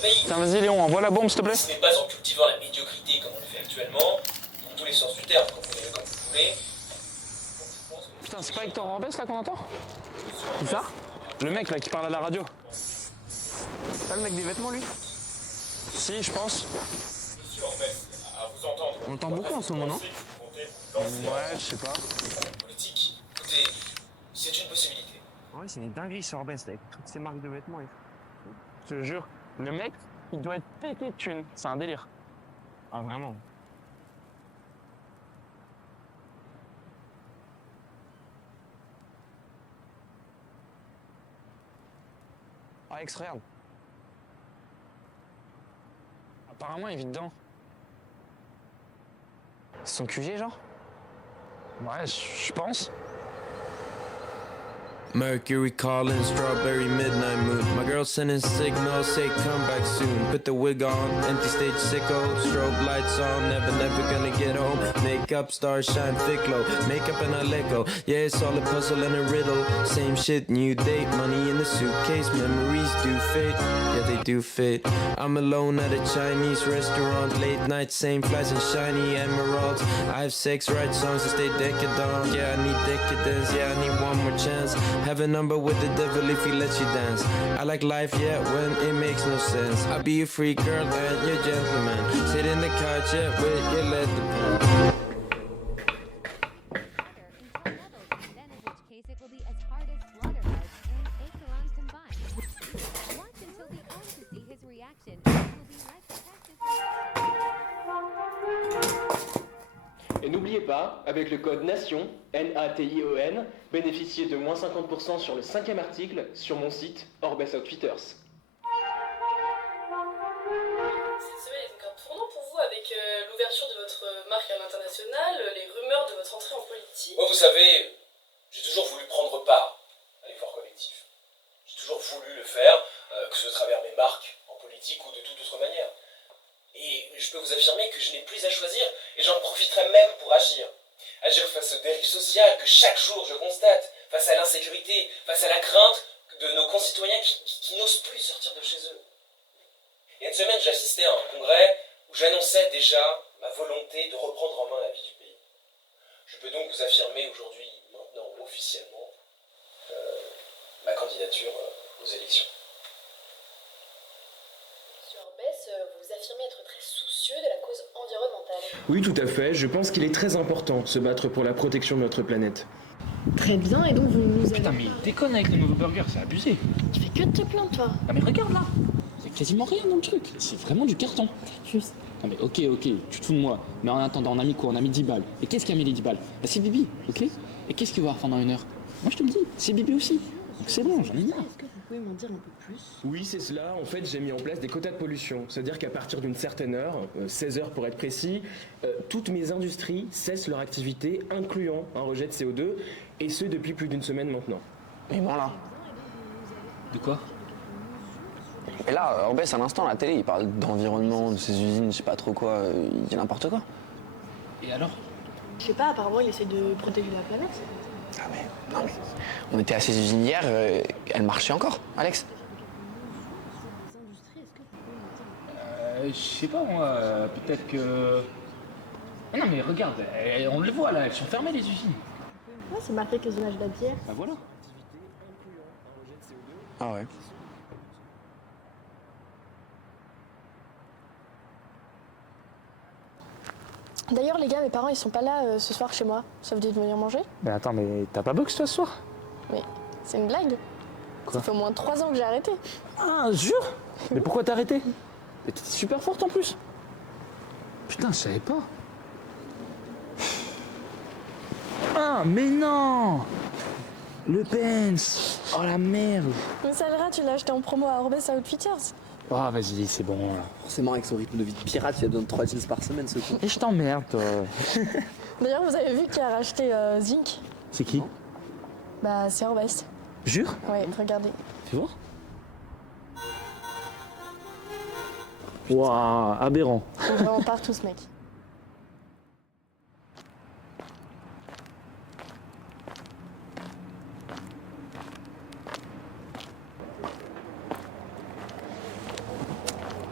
pays. Tiens, vas-y Léon, envoie la bombe s'il te plaît. Ce n'est pas en cultivant la médiocrité comme on le fait actuellement, dans tous les sens du terme, comprenez-le comme vous voulez. Putain, c'est pas Hector Orbès là qu'on entend? Qui ça? Le mec là qui parle à la radio. C'est pas le mec des vêtements lui? Si, je pense. Monsieur Orbès, à vous entendre. On l'entend beaucoup en ce moment, non? Ouais, je sais pas. Politique, écoutez, c'est une possibilité. Ouais, c'est une dinguerie sur Orbès avec toutes ces marques de vêtements. Je te jure, le mec, il doit être pété de thunes. C'est un délire. Ah, vraiment? Alex, regarde. Apparemment, il vit dedans. C'est son QG, genre? Ouais, je pense. Mercury calling, strawberry midnight mood. My girl sending signals, say come back soon. Put the wig on, empty stage sicko. Strobe lights on, never gonna get home. Makeup, stars shine thick low. Makeup and a Lego. Yeah, it's all a puzzle and a riddle. Same shit, new date, money in the suitcase. Memories do fit, yeah they do fit. I'm alone at a Chinese restaurant. Late night, same flies and shiny emeralds. I have sex, write songs to stay decadent. Yeah, I need decadence, yeah I need one more chance. Have a number with the devil if he lets you dance. I like life, yeah, when it makes no sense. I'll be a free girl and your gentleman. Sit in the couch, yeah, with your leather pants. Et n'oubliez pas, avec le code NATION, N-A-T-I-O-N, bénéficiez de moins 50% sur le 5e article sur mon site Orbès Outfitters. Cette semaine est donc un tournant pour vous avec l'ouverture de votre marque à l'international, les rumeurs de votre entrée en politique. Moi, vous savez, j'ai toujours voulu prendre part à l'effort collectif. J'ai toujours voulu le faire, que ce soit à travers mes marques, en politique ou de toute autre manière. Et je peux vous affirmer que je n'ai plus à choisir et j'en profiterai même pour agir. Agir face aux dérives sociales que chaque jour je constate, face à l'insécurité, face à la crainte de nos concitoyens qui n'osent plus sortir de chez eux. Il y a une semaine, j'assistais à un congrès où j'annonçais déjà ma volonté de reprendre en main la vie du pays. Je peux donc vous affirmer aujourd'hui, maintenant officiellement, ma candidature aux élections. Vous affirmez être très soucieux de la cause environnementale. Oui, tout à fait. Je pense qu'il est très important de se battre pour la protection de notre planète. Très bien, et donc vous nous avez... Putain, mais il déconne avec les nouveaux burgers, c'est abusé. Tu fais que de te plaindre, toi. Ah, mais regarde là. Il y a quasiment rien dans le truc. C'est vraiment du carton. Juste. Non, mais ok, tu te fous de moi. Mais en attendant, on a mis quoi? On a mis 10 balles. Et qu'est-ce qui a mis les 10 balles? Bah, c'est Bibi, ok? Et qu'est-ce qu'il va avoir pendant une heure? Moi, je te le dis, c'est Bibi aussi. Donc c'est bon, j'en ai marre. Est-ce que vous pouvez m'en dire un peu plus? Oui, c'est cela. En fait, j'ai mis en place des quotas de pollution. C'est-à-dire qu'à partir d'une certaine heure, 16 heures pour être précis, toutes mes industries cessent leur activité, incluant un rejet de CO2, et ce depuis plus d'une semaine maintenant. Mais bon là. De quoi? Et là, Orbès, à l'instant, à la télé, il parle d'environnement, de ses usines, je sais pas trop quoi, il dit n'importe quoi. Et alors? Je sais pas, apparemment il essaie de protéger la planète. Ah mais, non mais, on était à ses usines hier, elles marchaient encore, Alex. Je sais pas moi, peut-être que... Ah non mais regarde, on le voit là, elles sont fermées les usines. Ouais, c'est marqué que les images de la bière. Bah voilà. Ah ouais. D'ailleurs les gars, mes parents ils sont pas là ce soir chez moi. Ça vous dit de venir manger? Mais attends, mais t'as pas box toi ce soir? Mais c'est une blague. Quoi? Ça fait au moins 3 ans que j'ai arrêté. Ah, jure? Mais pourquoi t'as arrêté? T'étais super forte en plus. Putain, je savais pas. Ah, mais non! Le Benz! Oh la merde! Mais ça le rat, tu l'as acheté en promo à Orbès Outfitters. Ah, vas-y, c'est bon. Là. Forcément, avec son rythme de vie de pirate, il a besoin de 3 jeans par semaine, ce con. Et je t'emmerde, toi. D'ailleurs, vous avez vu qui a racheté Zinc? C'est qui? Bah, c'est Orbès. Jure? Ouais, regardez. Tu vois? Waouh, aberrant. Il est vraiment partout, ce mec.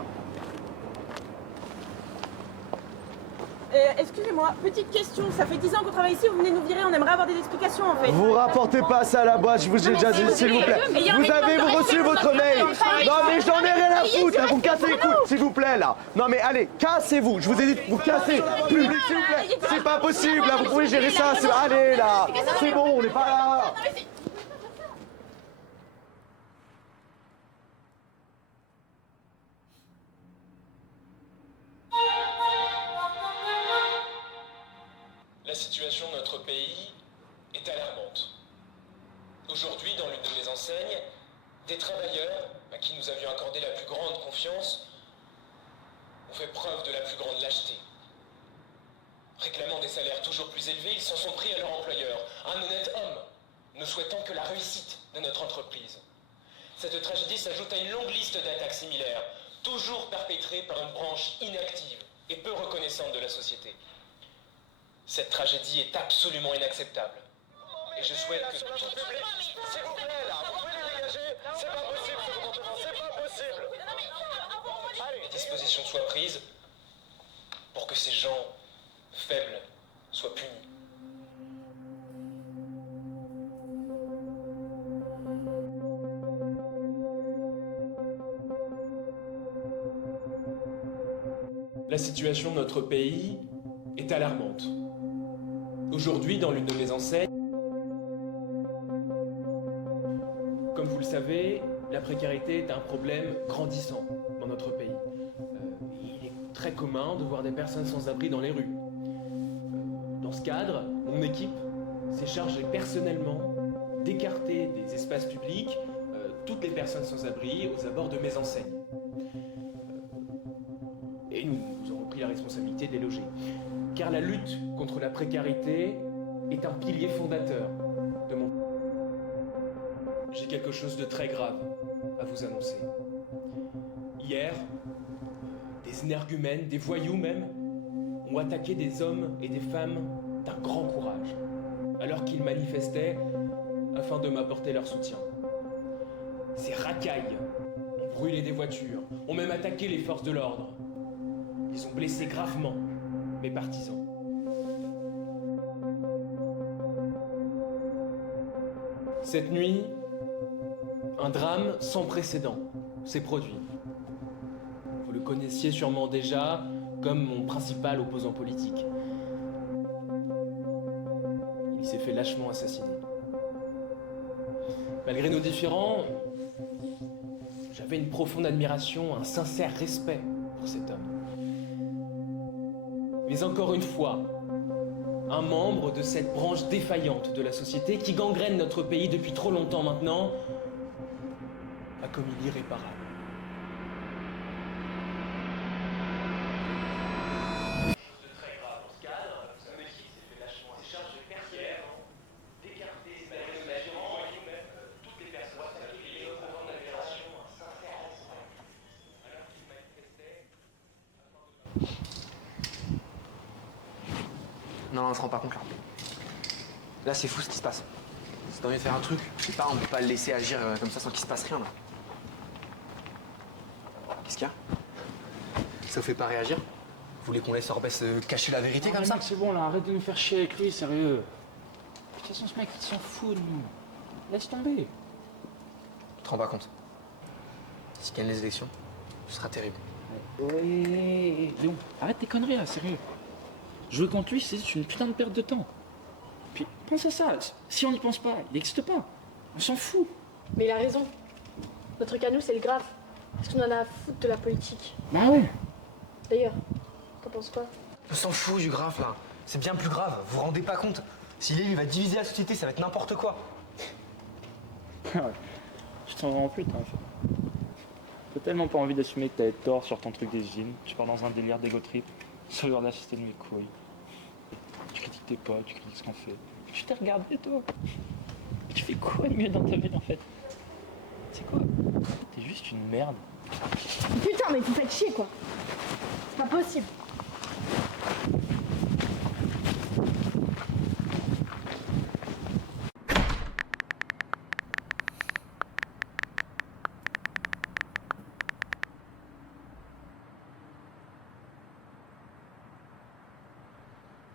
excusez-moi, petite question. Ça fait 10 ans qu'on travaille ici, vous venez nous virer, on aimerait avoir des explications en fait. Vous rapportez pas ça à la boîte, je vous ai déjà dit, s'il vous plaît. Vous avez reçu votre mail. Non mais j'en ai rien à foutre, là, vous me cassez les couilles, s'il vous plaît, là. Non mais allez, cassez-vous, je vous ai dit, vous cassez. Public, s'il vous plaît. C'est pas possible, là, vous pouvez gérer ça. Allez, là. C'est bon, on n'est pas là. La situation de notre pays est alarmante. Aujourd'hui, dans l'une de mes enseignes, des travailleurs à qui nous avions accordé la plus grande confiance ont fait preuve de la plus grande lâcheté. Réclamant des salaires toujours plus élevés, ils s'en sont pris à leur employeur, un honnête homme, ne souhaitant que la réussite de notre entreprise. Cette tragédie s'ajoute à une longue liste d'attaques similaires, toujours perpétrées par une branche inactive et peu reconnaissante de la société. Cette tragédie est absolument inacceptable. Et je souhaite que... S'il vous plaît, là, vous pouvez les dégager. C'est pas possible, ce comportement, c'est pas possible. les dispositions soient prises pour que ces gens faibles soient punis. La situation de notre pays est alarmante. Aujourd'hui, dans l'une de mes enseignes, comme vous le savez, la précarité est un problème grandissant dans notre pays. Il est très commun de voir des personnes sans abri dans les rues. Dans ce cadre, mon équipe s'est chargée personnellement d'écarter des espaces publics toutes les personnes sans abri aux abords de mes enseignes. Et nous avons pris la responsabilité de les loger. Car la lutte contre la précarité est un pilier fondateur de mon... J'ai quelque chose de très grave à vous annoncer. Hier, des énergumènes, des voyous même, ont attaqué des hommes et des femmes d'un grand courage, alors qu'ils manifestaient afin de m'apporter leur soutien. Ces racailles ont brûlé des voitures, ont même attaqué les forces de l'ordre. Ils ont blessé gravement mes partisans. Cette nuit, un drame sans précédent s'est produit. Vous le connaissiez sûrement déjà comme mon principal opposant politique. Il s'est fait lâchement assassiner. Malgré nos différends, j'avais une profonde admiration, un sincère respect pour cet homme. Mais encore une fois, un membre de cette branche défaillante de la société qui gangrène notre pays depuis trop longtemps maintenant a commis l'irréparable. De très grave dans ce cadre, mon équipe s'est fait lâchement ses charges personnellement d'écarter ces manifestations toutes les personnes qui ont une profonde admiration, un sincère respect, alors qu'ils manifestaient. Non, on se rend pas compte là. Là, c'est fou ce qui se passe. Si t'as envie de faire un truc, je sais pas, on peut pas le laisser agir comme ça sans qu'il se passe rien là. Qu'est-ce qu'il y a? Ça vous fait pas réagir? Vous voulez qu'on laisse Orbès cacher la vérité comme ça? Mec, c'est bon là, arrête de nous faire chier avec lui, sérieux. De toute façon, ce mec, il s'en fout de nous. Laisse tomber. Tu te rends pas compte? S'il gagne les élections, ce sera terrible. Ouais, Léon, arrête tes conneries là, sérieux. Jouer contre lui, c'est une putain de perte de temps. Puis pense à ça, si on n'y pense pas, il n'existe pas. On s'en fout. Mais il a raison. Notre cas, nous, c'est le grave. Parce qu'on en a à foutre de la politique. Bah ouais. D'ailleurs, t'en penses quoi? On s'en fout du grave là. C'est bien plus grave, vous vous rendez pas compte? S'il est, il va diviser la société, ça va être n'importe quoi. Ouais. Je t'en rends plus, en fait. T'as tellement pas envie d'assumer que t'avais tort sur ton truc des usines. Tu pars dans un délire d'égo trip. Sur le la société de mes couilles. Tu critiques tes potes, tu critiques ce qu'on fait. Je t'ai regardé, toi. Tu fais quoi de mieux dans ta vie, en fait? C'est quoi? T'es juste une merde. Putain, mais vous faites chier, quoi. C'est pas possible.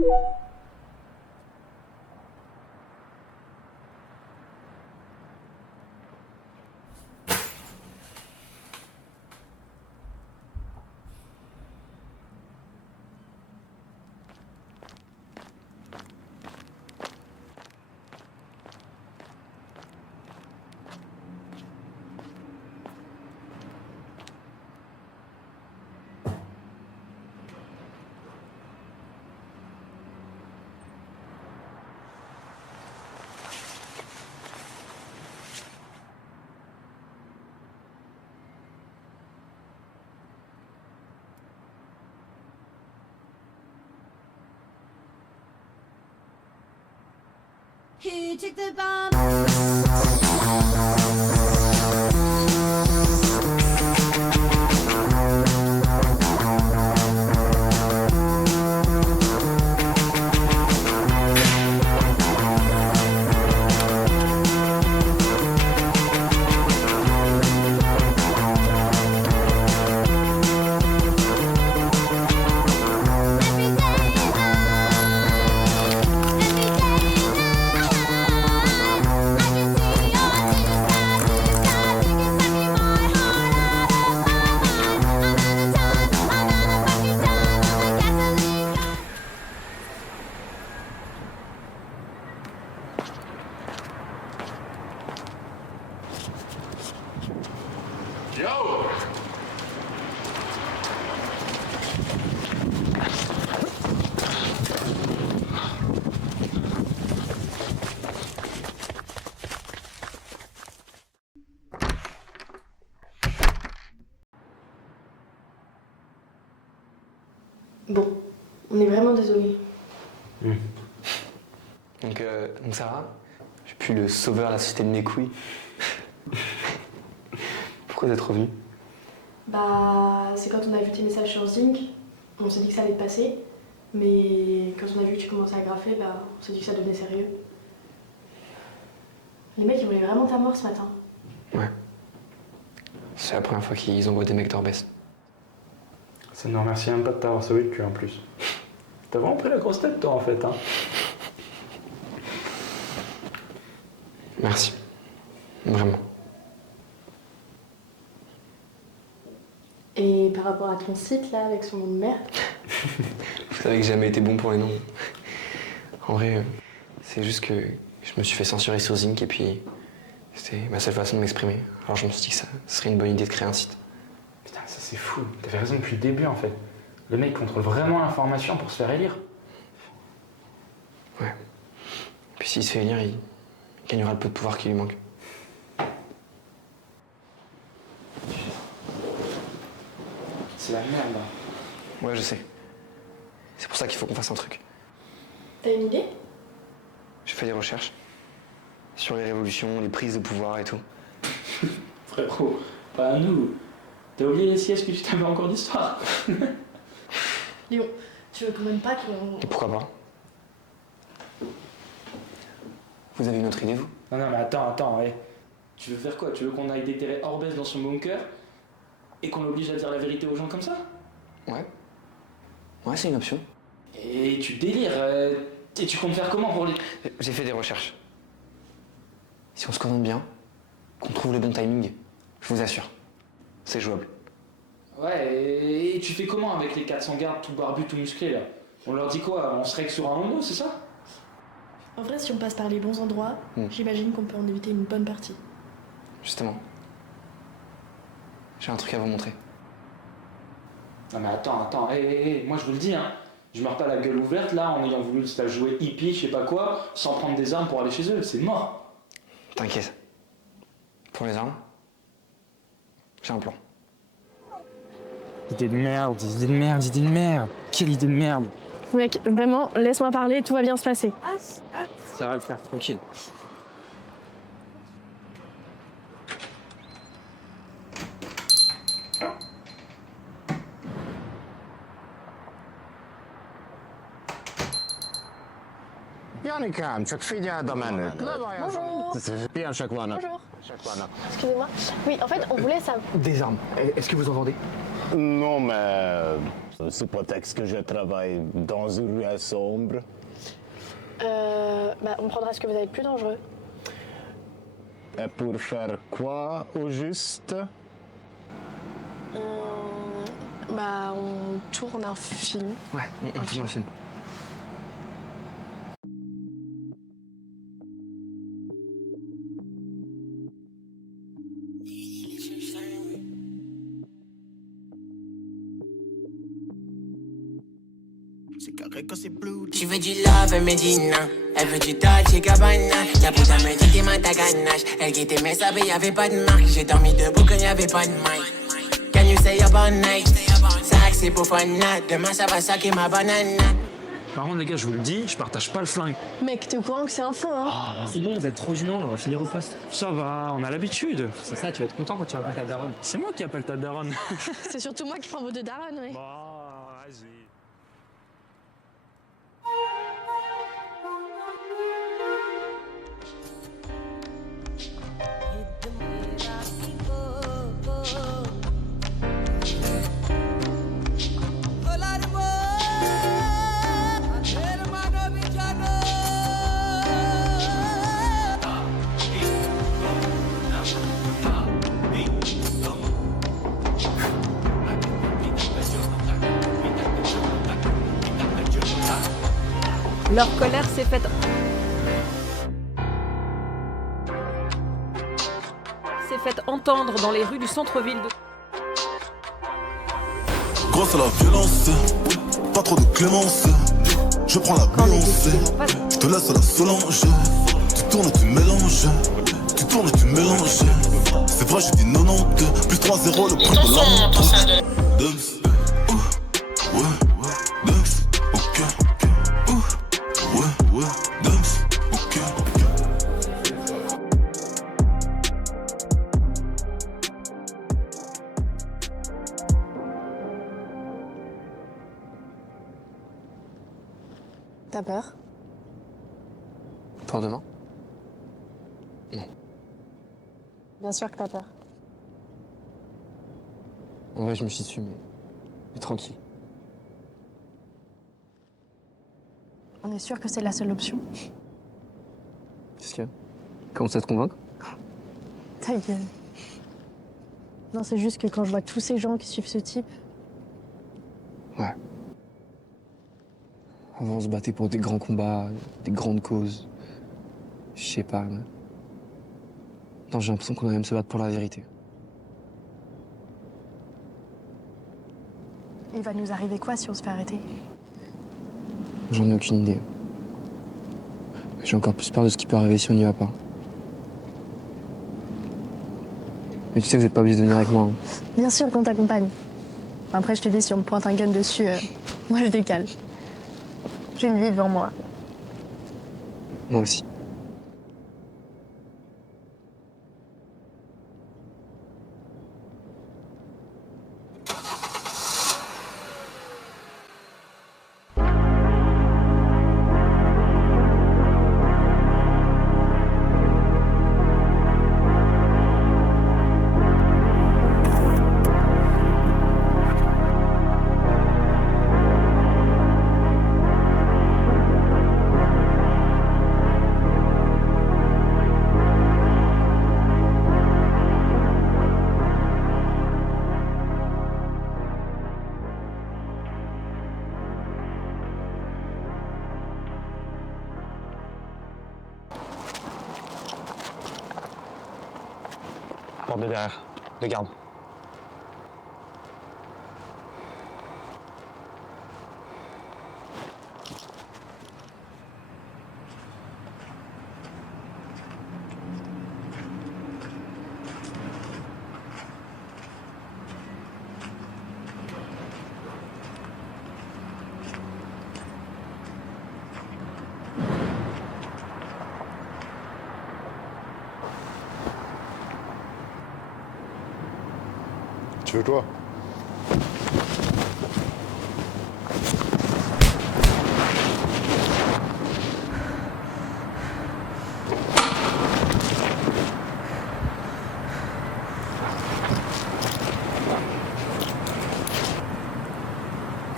Who took the bomb? Bon, on est vraiment désolé. Donc ça va? Je suis plus le sauveur de la société de mes couilles. Pourquoi vous êtes revenu? Bah, c'est quand on a vu tes messages sur Zinc, on s'est dit que ça allait te passer. Mais quand on a vu que tu commençais à graffer, bah, on s'est dit que ça devenait sérieux. Les mecs, ils voulaient vraiment ta mort ce matin. Ouais. C'est la première fois qu'ils envoient des mecs d'Orbès. Ça ne remercie même pas de t'avoir sauvé le cul en plus. T'as vraiment pris la grosse tête toi en fait, hein. Merci. Vraiment. Et par rapport à ton site là, avec son nom de merde, Vous savez que j'ai jamais été bon pour les noms. En vrai, c'est juste que je me suis fait censurer sur Zinc et puis c'était ma seule façon de m'exprimer. Alors je me suis dit que ça serait une bonne idée de créer un site. Putain, ça c'est fou. T'avais raison depuis le début en fait. Le mec contrôle vraiment l'information pour se faire élire. Ouais. Puis s'il se fait élire, il gagnera le peu de pouvoir qui lui manque. C'est la merde là. Ouais, je sais. C'est pour ça qu'il faut qu'on fasse un truc. t'as une idée? J'ai fait des recherches sur les révolutions, les prises de pouvoir et tout. Frérot, pas à nous. T'as oublié les sièges que tu t'avais en cours d'histoire. Léon, tu veux quand même pas qu'on... Et pourquoi pas? Vous avez une autre idée, vous? Non, non, mais attends, ouais. Tu veux faire quoi? Tu veux qu'on aille déterrer Orbès dans son bunker et qu'on l'oblige à dire la vérité aux gens comme ça? Ouais. Ouais, c'est une option. Et tu délires. Et tu comptes faire comment pour les... J'ai fait des recherches. Si on se coordonne bien, qu'on trouve le bon timing, je vous assure, c'est jouable. Ouais, et tu fais comment avec les 400 gardes tout barbus, tout musclés là? On leur dit quoi? On se règle sur un homo, c'est ça? En vrai, si on passe par les bons endroits, j'imagine qu'on peut en éviter une bonne partie. Justement. J'ai un truc à vous montrer. Non mais attends, moi je vous le dis, hein. Je meurs pas la gueule ouverte là en ayant voulu se la jouer hippie, je sais pas quoi, sans prendre des armes pour aller chez eux, c'est mort. T'inquiète. Pour les armes, j'ai un plan. Idée de merde. Quelle idée de merde. Mec, vraiment, laisse-moi parler, tout va bien se passer. Ça va le faire, tranquille. Janikám, csak figyeld a menőt. Ne Bonjour. Bien chaque fois. Bonjour. Excusez-moi. Oui, en fait, on voulait ça. Des armes. Est-ce que vous entendez? Non, mais Sous prétexte que je travaille dans une rue sombre. On prendra ce que vous avez de plus dangereux. Et pour faire quoi au juste? On tourne un film. Ouais, on tourne un film. Tu veux du love, elle me dit non. Elle veut du Dolce Gabbana. La puta me dit t'es ma ta ganache. Elle guettait mes sables, y'avait pas de marque. J'ai dormi debout quand y'avait pas de mic. Can you say a bon night? Ça c'est pour fun night. Demain ça va saquer ma banane. Par contre les gars, je vous le dis, je partage pas le flingue. Mec, t'es au courant que c'est un faux, hein? Ah, c'est bon, vous êtes trop gênants, on va finir au poste. Ça va, on a l'habitude. C'est ça, tu vas être content quand tu appelles ta daronne. C'est moi qui appelle ta daronne. C'est surtout moi qui prends vos deux darons, ouais. Bah, vas-y. Leur colère s'est faite entendre dans les rues du centre-ville de... Grâce à la violence, pas trop de clémence. Je prends la Beyoncé, je te laisse à la Solange. Tu tournes, tu mélanges, tu tournes, tu mélanges. C'est vrai, j'ai dit 90, plus 3-0 le prix de la montre. Dumps, ouais, dumps, ok. Ouais, dumps, ok. T'as peur? Pour demain? Non. Bien sûr que t'as peur. En vrai, je me suis dessus, mais tranquille. On est sûr que c'est la seule option? Qu'est-ce qu'il y a? Commence à te convaincre? Ta gueule. Non, c'est juste que quand je vois tous ces gens qui suivent ce type... Ouais. Avant, on se battait pour des grands combats, des grandes causes. Je sais pas, mais... Non, j'ai l'impression qu'on va même se battre pour la vérité. Il va nous arriver quoi si on se fait arrêter? J'en ai aucune idée. J'ai encore plus peur de ce qui peut arriver si on n'y va pas. Mais tu sais que vous n'êtes pas obligé de venir avec moi. Hein. Bien sûr qu'on t'accompagne. Après, je te dis, si on me pointe un gun dessus, moi je décale. J'ai une vie devant moi. Moi aussi. Porte de derrière, de garde. Tu veux quoi?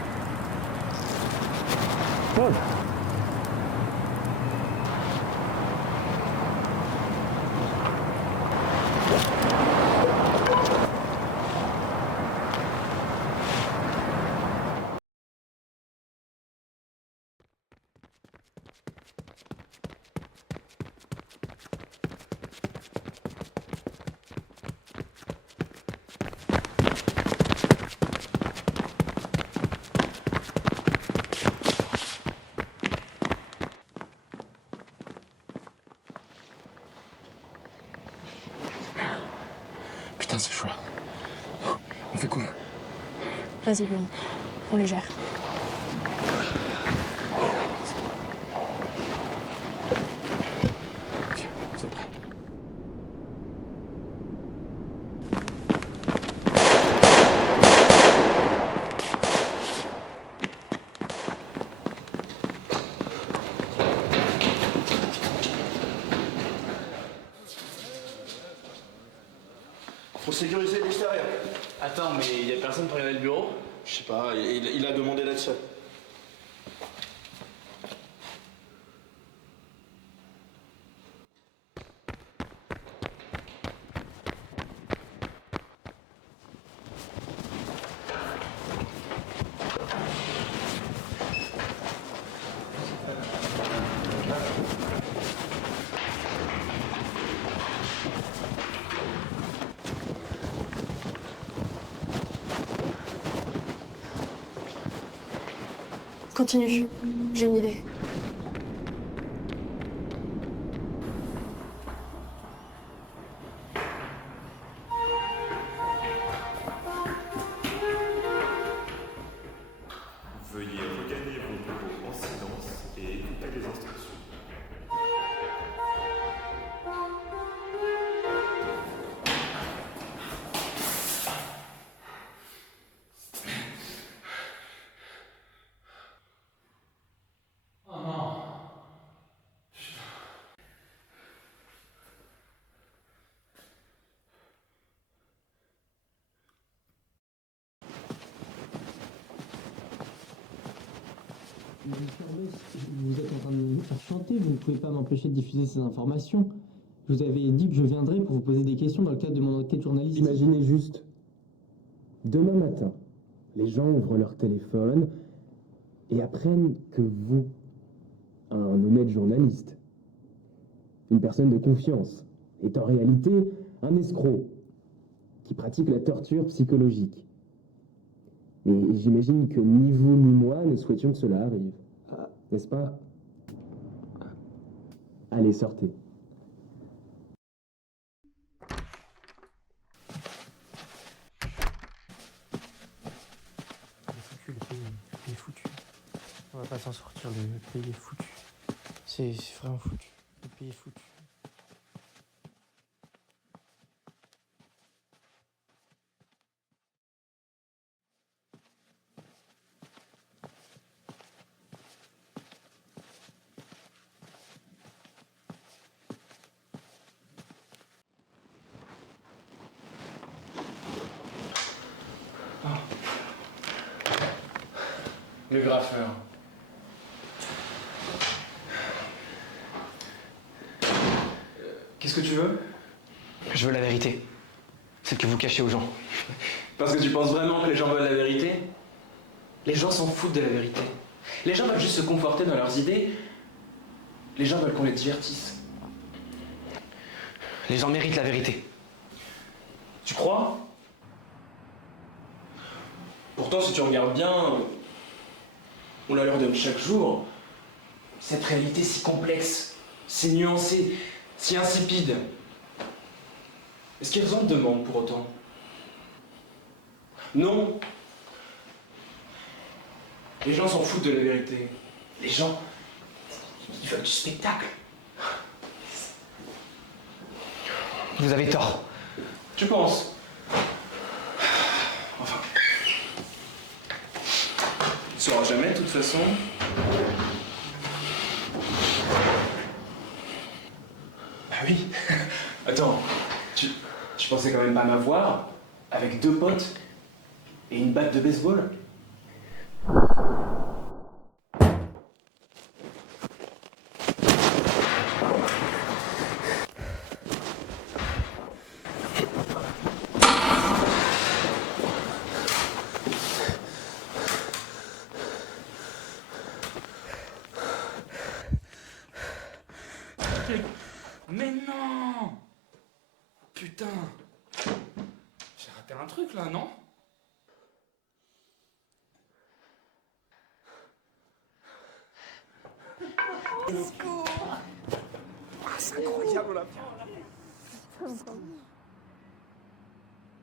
Putain, c'est chaud. On fait quoi? Vas-y, on les gère. C'est prêt. Faut sécuriser l'extérieur. Attends, mais il y a personne pour regarder le bureau? Je sais pas, il a demandé d'être seul. Continue, j'ai une idée. Veuillez regagner vos bureaux en silence et écouter les instructions. Oh non. Vous êtes en train de chanter, vous ne pouvez pas m'empêcher de diffuser ces informations. Je vous avais dit que je viendrais pour vous poser des questions dans le cadre de mon enquête journalistique. Imaginez juste, demain matin, les gens ouvrent leur téléphone et apprennent que vous, un honnête journaliste, une personne de confiance, est en réalité un escroc qui pratique la torture psychologique. Et j'imagine que ni vous ni moi ne souhaitions que cela arrive. N'est-ce pas? Allez, sortez. Le pays est foutu. On va pas s'en sortir, le pays est foutu. C'est vraiment foutu. Le pays est foutu. Le graffeur. Qu'est-ce que tu veux? Je veux la vérité. Celle que vous cachez aux gens. Parce que tu penses vraiment que les gens veulent la vérité? Les gens s'en foutent de la vérité. Les gens veulent juste se conforter dans leurs idées. Les gens veulent qu'on les divertisse. Les gens méritent la vérité. Tu crois? Pourtant, si tu regardes bien, on la leur donne chaque jour. Cette réalité si complexe, si nuancée, si insipide. Est-ce qu'elles en demandent pour autant? Non. Les gens s'en foutent de la vérité. Les gens, ils veulent du spectacle. Vous avez tort. Tu penses? Enfin... Tu ne sauras jamais, de toute façon. Bah oui. Attends, tu pensais quand même pas m'avoir avec 2 potes et une batte de baseball? Mais non! Putain! J'ai raté un truc là, non? C'est incroyable, on l'a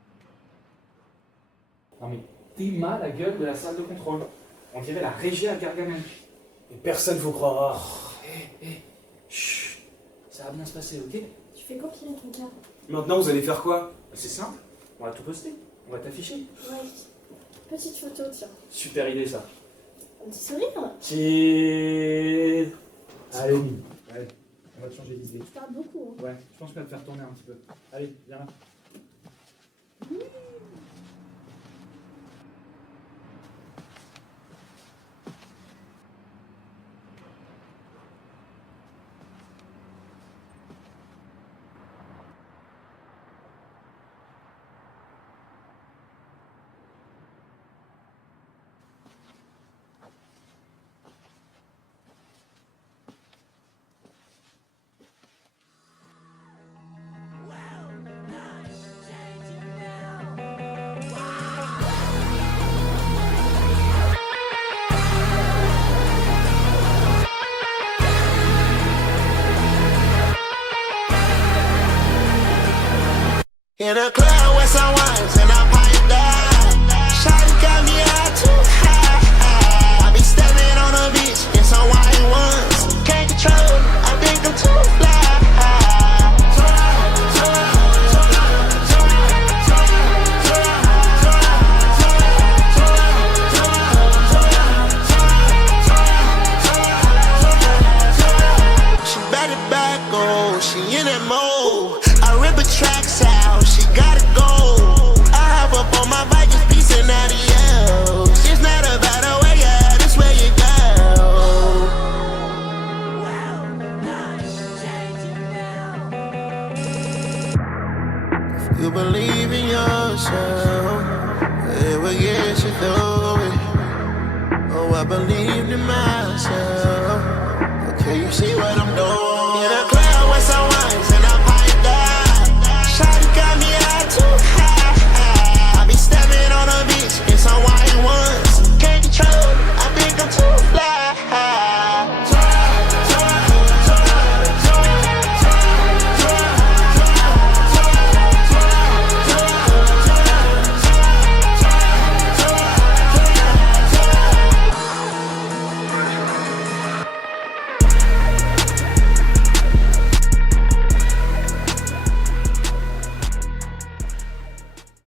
Non mais, t'es la gueule de la salle de contrôle. On dirait la régie à Gargamel. Et personne vous croira. Chut, ça va bien se passer, ok? Tu fais quoi, Pierre, ton cas? Maintenant, vous allez faire quoi? C'est simple, on va tout poster, on va t'afficher. Ouais. Petite photo, tiens. Super idée ça. Un petit sourire. Cheers. Allez, ouais, on va te changer d'idée. Tu parles beaucoup. Hein. Ouais, je pense qu'on va te faire tourner un petit peu. Allez, viens là. In a club with some wines and I pipe down. Shawty got me out too high. I be stepping on the beach in some white ones. Can't control it, I think I'm too fly. She back it back, oh, she in that mode. I rip her tracks out, she gotta go. I hop up on my bike, just piecing out the L's. It's not about the way, yeah, this way you go. If you believe in yourself, it will get you through it. Oh, I believed in myself. Okay, you see what I'm doing?